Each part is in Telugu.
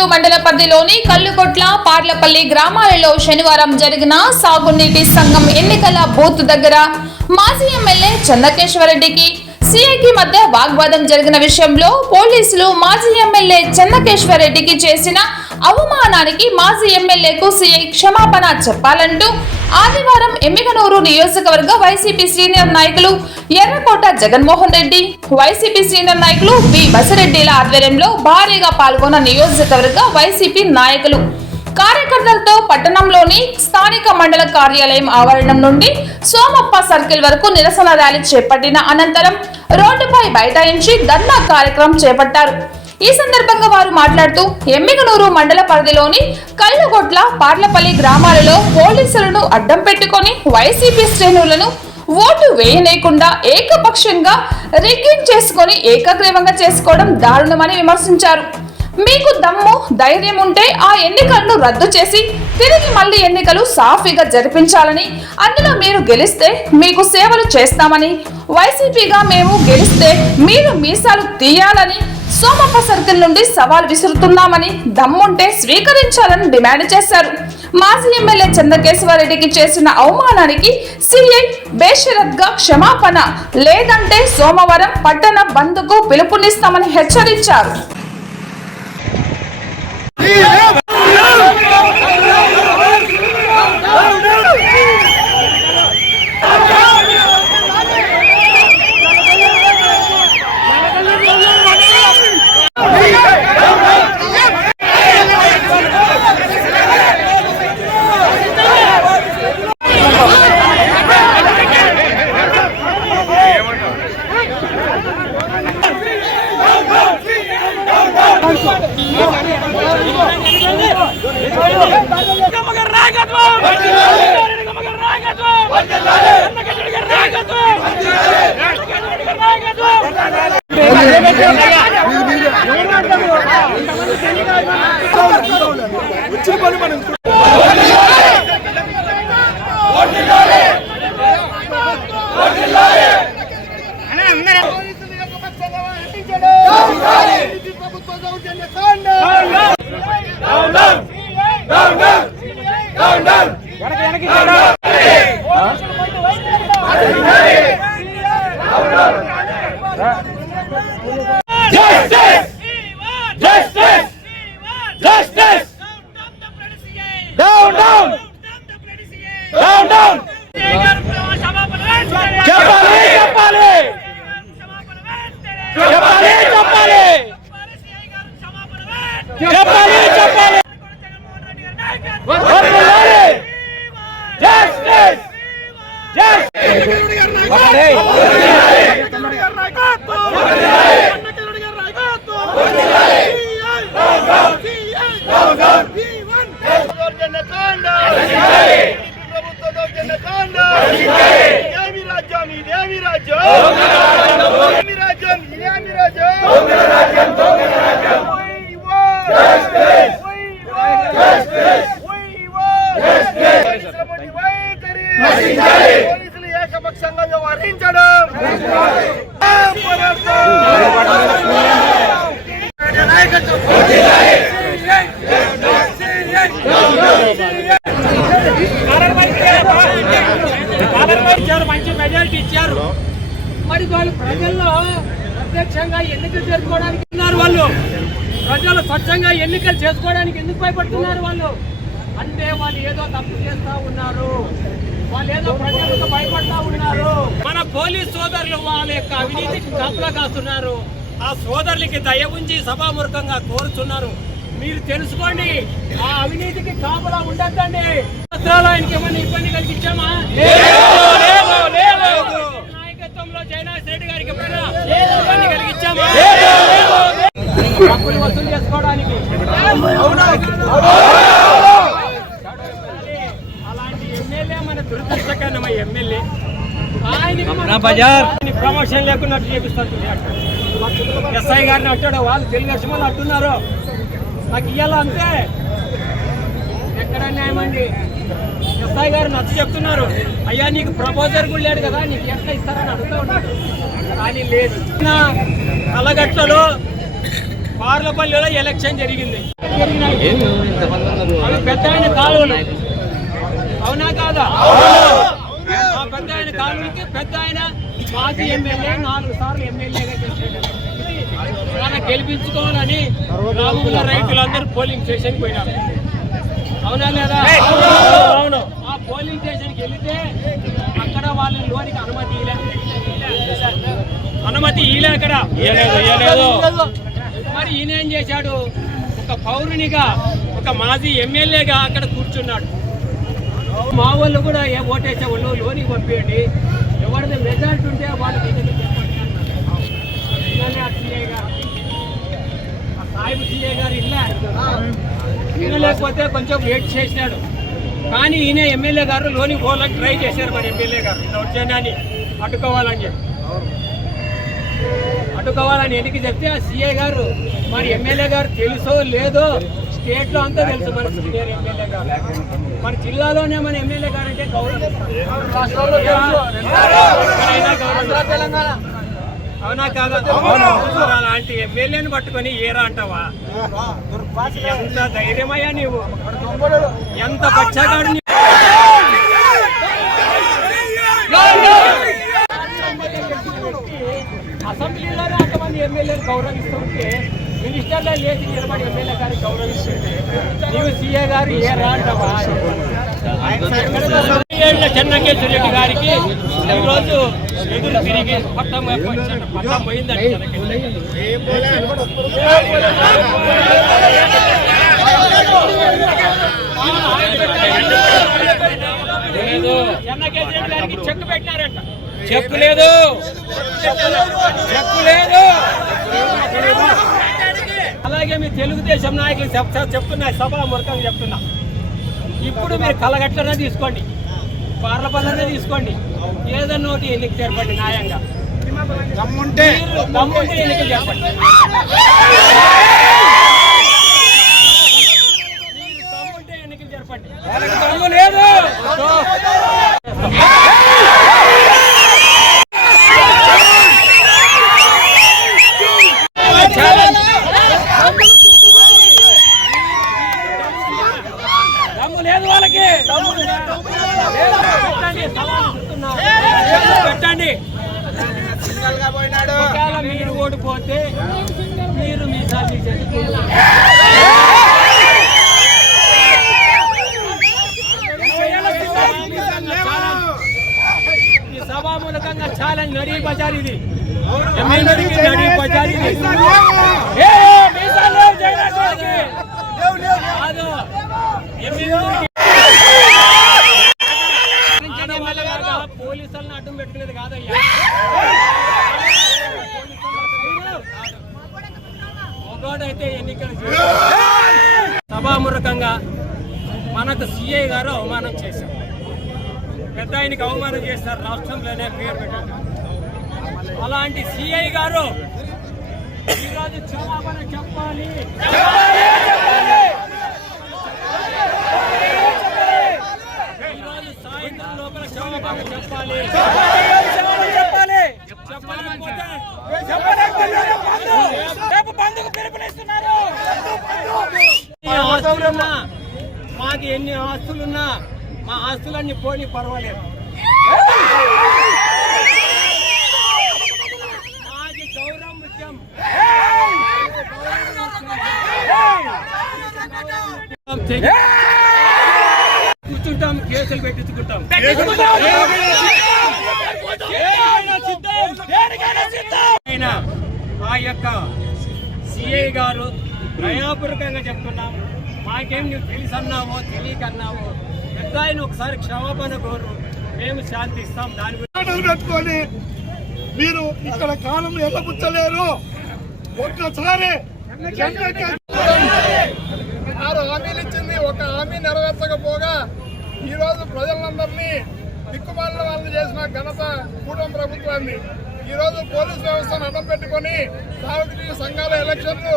ఎమ్మిగనూరు మండల పరిధిలోని కల్లుకొట్ల పార్లపల్లి గ్రామాలలో శనివారం జరిగిన సాగునీటి సంఘం ఎన్నికల బూత్ దగ్గర మాజీ ఎమ్మెల్యే చెన్నకేశ్వరరెడ్డికి సీఐకి మధ్య వాగ్వాదం జరిగిన విషయంలో పోలీసులు మాజీ ఎమ్మెల్యే చెన్నకేశ్వరరెడ్డికి చేసిన అవమానానికి మాజీ ఎమ్మెల్యేకు సీఐ క్షమాపణ చెప్పాలంటూ ఆదివారం ఎమ్మిగనూరు నియోజకవర్గ వైసీపీ సీనియర్ నాయకులు ఎర్రకోట జగన్మోహన్ రెడ్డి, వైసీపీ సీనియర్ నాయకులు వి బసిరెడ్డిల ఆధ్వర్యంలో భారీగా పాల్గొన్న నియోజకవర్గ వైసీపీ నాయకులు కార్యకర్తలతో పట్టణంలోని స్థానిక మండల కార్యాలయం ఆవరణం నుండి సోమప్ప సర్కిల్ వరకు నిరసన ర్యాలీ చేపట్టిన అనంతరం రోడ్డుపై బైఠాయించి ధర్నా కార్యక్రమం చేపట్టారు. ఈ సందర్భంగా వారు మాట్లాడుతూ ఎమ్మిగనూరు మండల పరిధిలోని కల్లుగొట్ల పార్లపల్లి గ్రామాలలో పోలీసులను అడ్డం పెట్టుకొని వైసీపీ శ్రేణులను ఓటు వేయలేకుండా ఏకపక్షంగా రిగ్గింగ్ చేసుకొని ఏకగ్రీవంగా చేసుకోవడం దారుణమని విమర్శించారు. మీకు దమ్ము ధైర్యం ఉంటే ఆ ఎన్నికలను రద్దు చేసి తిరిగి మళ్లీ ఎన్నికలు సాఫీగా జరిపించాలని, అందులో మీరు గెలిస్తే మీకు సేవలు చేస్తామని, వైసీపీగా మేము గెలిస్తే మీరు మీసాలు తీయాలని సోమప్ప సర్కిల్ నుండి సవాల్ విసురుతున్నామని, దమ్ముంటే స్వీకరించాలని డిమాండ్ చేశారు. మాజీ ఎమ్మెల్యే చెన్నకేశ్వరరెడ్డికి చేసిన అవమానానికి సీఐ బేషరత్గా క్షమాపణ, లేదంటే సోమవారం పట్టణ బంద్కు పిలుపునిస్తామని హెచ్చరించారు. పోలీసులు ఏకపక్షంగా వ్యవహరించడం మంచి మెజారిటీ ఇచ్చారు. మరి వాళ్ళు ప్రజల్లో ప్రత్యక్షంగా ఎన్నికలు చేసుకోవడానికి ఉన్నారు. వాళ్ళు ప్రజలు స్వచ్ఛంగా ఎన్నికలు చేసుకోవడానికి ఎందుకు భయపడుతున్నారు? వాళ్ళు అంటే వాళ్ళు ఏదో తప్పు చేస్తా ఉన్నారు, వాళ్ళు ఏదో ప్రజలకు భయపడతా ఉన్నారు. మన పోలీస్ సోదరులు వాళ్ళ యొక్క అవినీతికి కాపలా కాస్తున్నారు. ఆ సోదరులకి దయ ఉంచి సభాముఖంగా కోరుతున్నారు, మీరు తెలుసుకోండి, ఆ అవినీతికి కాపలా ఉండద్దండి. ఆయనకి ఏమన్నా ఇబ్బంది కలిగించామా? నాయకత్వంలో జైనాథ్ రెడ్డి గారికి ఎప్పుడైనా ఇబ్బంది కలిగించామా? డబ్బులు వసూలు చేసుకోవడానికి అలాంటి ఎమ్మెల్యే మన దురదృష్టకరమైన ఎమ్మెల్యే. ఆయన ప్రమోషన్ లేకుండా చేపిస్తారు. ఎస్ఐ గారిని అంటాడు, వాళ్ళు తెలుగుదేశం అంటున్నారు. నాకు ఇయ్యాల అంతే, ఎక్కడ న్యాయం అండి? ఎస్ఐ గారు నచ్చ చెప్తున్నారు, అయ్యా నీకు ప్రపోజర్ కూడా లేడు కదా, నీకు ఎట్లా ఇస్తారని అడుగుతూ ఉన్నాడు. కానీ లేదు. కలగట్లలో పార్లపల్లిలో ఎలక్షన్ జరిగింది. అవి పెద్ద ఆయన కాలువలు, అవునా కాదా? ఆ పెద్ద ఆయన కాలువలకి పెద్ద ఆయన మాజీ ఎమ్మెల్యే 4 సార్లు ఎమ్మెల్యేగా చేసేది. ఆయన గెలిపించుకోవాలని గ్రామంలో రైతులందరూ పోలింగ్ స్టేషన్కి పోయినారు, అవునా లేదా? అవును. ఆ పోలింగ్ స్టేషన్కి వెళితే అక్కడ వాళ్ళ లోనికి అనుమతి ఇలే అక్కడ. మరి ఈయన ఏం చేశాడు? ఒక పౌరునిగా, ఒక మాజీ ఎమ్మెల్యేగా అక్కడ కూర్చున్నాడు. మా వాళ్ళు కూడా ఏ ఓటేసే వాళ్ళు లోనికి పంపించండి, ఎవరిది మెజార్టీ ఉంటే వాళ్ళకి సాయిబు సిఏ గారు ఇల్లు లేకపోతే కొంచెం వెయిట్ చేసినాడు. కానీ ఈయన ఎమ్మెల్యే గారు లోనికి పోవాలని ట్రై చేశారు. మరి ఎమ్మెల్యే గారు దౌర్జన్యాన్ని అడ్డుకోవాలని ఎన్నిక చెప్తే ఆ సీఏ గారు మరి ఎమ్మెల్యే గారు తెలుసో లేదో స్టేట్ లో అంతా తెలుసు మన సీనియర్ ఎమ్మెల్యే గారు, మన జిల్లాలోనే మన ఎమ్మెల్యే గారు అంటే తెలంగాణ, అవునా కాదా? అలాంటి ఎమ్మెల్యేని పట్టుకొని ఏరా అంటావా? ఎంత ధైర్యమయ్యా నీవు, ఎంత బచ్చాగాడు. అసెంబ్లీలోనే అంతమంది ఎమ్మెల్యేలు గౌరవిస్తుంటే, మినిస్టర్లో లేచి నిలబడి ఎమ్మెల్యే గారిని గౌరవిస్తుంటే నీవు సీఏ గారు ఏ రాంటావా? చెన్నకేశ్వర రెడ్డి గారికి ఈరోజు ఎదురు తిరిగి పట్టం పోయిందండి. చెన్నకేశ్వర రెడ్డి గారికి చెక్ పెట్టినారంట. చెక్కు లేదు. అలాగే మీ తెలుగుదేశం నాయకులు చెప్తున్నా, సభ మురకంగా చెప్తున్నా, ఇప్పుడు మీరు కలగట్లనే తీసుకోండి, పార్లపల్లనే తీసుకోండి, ఏదన్నా ఒకటి ఎన్నిక చేపండి న్యాయంగా. దమ్ముంటే ఎన్నిక చేపండి. దమ్ముంటే ఎన్నికలు జరపండి. దమ్ము లేదు. దమ్ము లేదు వాళ్ళకి. పెట్టండి. ఒకవేళ మీరు ఓడిపోతే మీరు మీసాలు తీసేది. ఈ సభామూలకంగా ఛాలెంజ్ నడి బజార్ ఇది, ఎమ్మెల్యేకి నడి బజార్ ఇది. పోలీసులను అడ్డం పెట్టుకునేది కాదయ్యా. ఒకడైతే ఎన్నికలు సభామూలకంగా మనకు సిఐ గారు అవమానం చేశారు. పెద్ద ఆయనకి అవమానం చేస్తారు, రాష్ట్రంలోనే పేరు పెట్టారు. అలాంటి సిఐ గారు ఈరోజు క్షమాపణ చెప్పాలి. ఈరోజు సాయంత్రం లోపల క్షమాపణ చెప్పాలి. మాకు ఎన్ని ఆస్తులున్నా మా ఆస్తులన్నీ పోనీ పర్వాలేదు. మాకు గౌరవం ముఖ్యం. కూర్చుంటాం, కేసులు పెట్టించుకుంటాం. ఆ యొక్క సిఐ గారు దయాపూర్వకంగా చెప్తున్నాం, మాకేం నువ్వు తెలిసి అన్నావో తెలియకన్నావో పెద్ద ఆయన ఒకసారి క్షమాపణ కోరు, మేము శాంతి ఇస్తాం. దాని గురించి పెట్టుకొని మీరు ఇక్కడ కాలం ఎల్లబుచ్చలేరు. ఒక్కసారి 6 హామీలు ఇచ్చింది, ఒక హామీ నెరవేర్చకపోగా ఈరోజు ప్రజలందరినీ దిక్కుమాలిన వాళ్ళని చేసిన ఘనత కూటమి ప్రభుత్వాన్ని. ఈరోజు పోలీసు వ్యవస్థను అడ్డం పెట్టుకొని సార్వత్రిక సంఘాల ఎలక్షన్లు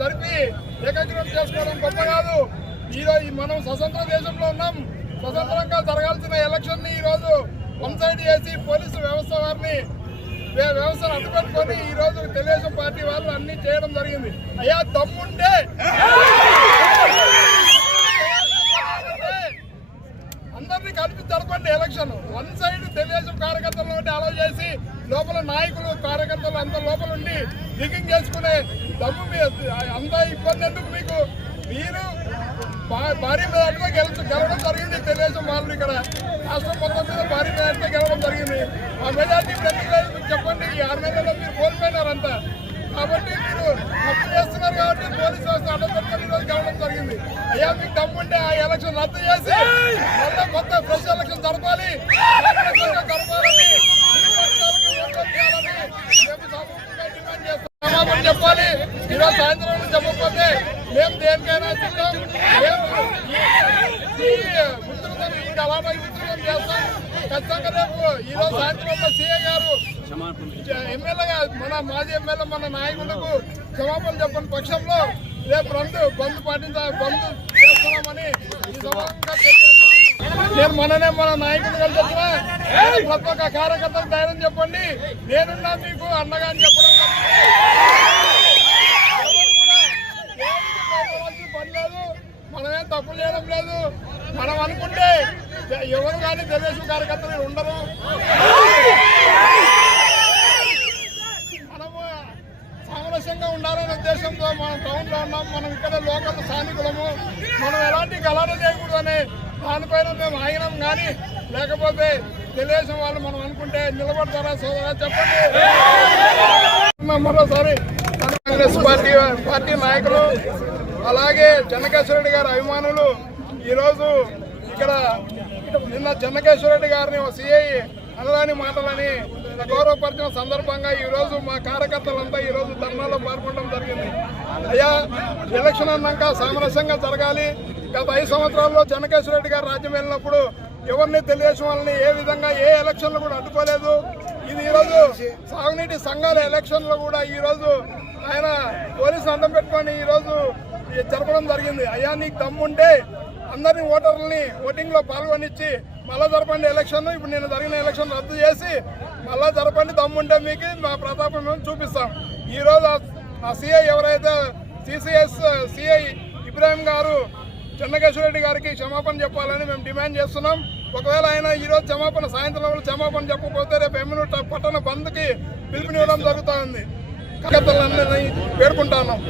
జరిపి ఏకగ్రీవం చేసుకోవడం గొప్ప కాదు. ఈరోజు మనం స్వతంత్ర దేశంలో ఉన్నాం. స్వతంత్రంగా జరగాల్సిన ఎలక్షన్ ని ఈరోజు వన్ సైడ్ చేసి పోలీసు వ్యవస్థ వారిని వ్యవస్థను అడ్డుపెట్టుకొని ఈ రోజు తెలుగుదేశం పార్టీ వాళ్ళు అన్ని చేయడం జరిగింది. అయ్యా దమ్ముంటే అందరినీ కలిపి జరపండి ఎలక్షన్. వన్ సైడ్ తెలుగుదేశం కార్యకర్తలను అలౌ చేసి లోపల నాయకులు కార్యకర్తలు అంత లోపల ఉండి దిగింగ్ చేసుకునే దమ్ము అంత ఇబ్బంది ఎందుకు మీకు? మీరు భారీ మెజార్టీతో గెలవడం జరిగింది. తెలుగుదేశం వాళ్ళు ఇక్కడ రాష్ట్రం మొత్తం మీద భారీ మెజార్టీతో గెలవడం జరిగింది. ఆ మెజార్టీ ఎందుకు లేదు మీకు చెప్పండి. ఈ 6 నెలల్లో మీరు కోల్పోయినారంతా. కాబట్టి మీరు తప్పు చేస్తున్నారు కాబట్టి పోలీసు వ్యవస్థ అడ్డం పెట్టుకొని ఈరోజు గెలవడం జరిగింది. అయ్యా మీకు దమ్ముంటే ఆ ఎలక్షన్ రద్దు చేసి మళ్ళీ కొత్త ఫ్రెష్ ఎలక్షన్ జరపాలి డిమాండ్ చెప్పాలి. ఈరోజు సాయంత్రం చెప్పకపోతే మేము దేనికైనా సిద్ధం. మేము ఈ గలాటా విస్తృతం చేస్తాం ఖచ్చితంగా. రేపు ఈరోజు సాయంత్రంలో సీఏ గారు ఎమ్మెల్యేగా మన మాజీ ఎమ్మెల్యే మన నాయకులకు క్షమాపణ చెప్పని పక్షంలో రేపు బంద్ బంద్ చేస్తున్నామని ఈ సభంగా తెలియజేస్తాను. నేను మన నాయకులు కలిసి వచ్చిన ప్రతి ఒక్క కార్యకర్తలకు ధైర్యం చెప్పండి. నేనున్నా మీకు అన్నగా అని చెప్పడం పని లేదు. మనమేం తప్పు చేయడం లేదు. మనం అనుకుంటే ఎవరు కానీ తెలుగుదేశం కార్యకర్తలు ఉండరు. మనము సామరస్యంగా ఉండాలనే ఉద్దేశంతో మనం టౌన్లో ఉన్నాం. మనం ఇక్కడ లోకల్ స్థానికులము. మనం ఎలాంటి గలాట చేయకూడదు అనే దానిపైన మేము ఆగినాం. కానీ లేకపోతే తెలుగుదేశం వాళ్ళు మనం అనుకుంటే నిలబడతారా సోదరా చెప్పండి. మరోసారి కాంగ్రెస్ పార్టీ నాయకులు అలాగే చెన్నకేశ్వర రెడ్డి గారి అభిమానులు ఈరోజు ఇక్కడ నిన్న చెన్నకేశ్వర రెడ్డి గారిని సిఐ అనరాని మాటలని గౌరవపరిచిన సందర్భంగా ఈరోజు మా కార్యకర్తలంతా ఈరోజు ధర్నాలో పాల్గొనడం జరిగింది. అయ్యా ఎలక్షన్ అన్నాక సామరస్యంగా జరగాలి. గత 5 సంవత్సరాల్లో చెన్నకేశ్వర రెడ్డి గారు రాజ్యం వెళ్ళినప్పుడు ఎవరిని తెలుగుదేశం వాళ్ళని ఏ విధంగా ఏ ఎలక్షన్లు కూడా అడ్డుకోలేదు. ఇది ఈరోజు సాగునీటి సంఘాల ఎలక్షన్లు కూడా ఈరోజు ఆయన పోలీసు అడ్డం పెట్టుకొని ఈరోజు జరపడం జరిగింది. అయ్యా నీకు దమ్ముంటే అందరినీ ఓటర్లని ఓటింగ్లో పాల్గొనిచ్చి మళ్ళా జరపండి ఎలక్షన్. ఇప్పుడు నేను జరిగిన ఎలక్షన్ రద్దు చేసి మళ్ళా జరపండి. దమ్ముంటే మీకు మా ప్రతాపం మేము చూపిస్తాం. ఈరోజు ఆ సిఐ ఎవరైతే సిఐ ఇబ్రాహిం గారు చెన్నకేశ్వర రెడ్డి గారికి క్షమాపణ చెప్పాలని మేము డిమాండ్ చేస్తున్నాం. ఒకవేళ ఆయన ఈరోజు సాయంత్రం క్షమాపణ చెప్పకపోతే రేపు ఎమ్మెల్యే పట్టణ బంద్కి పిలుపునివ్వడం జరుగుతూ ఉంది. కార్యకర్తలందరినీ వేడుకుంటా ఉన్నాం.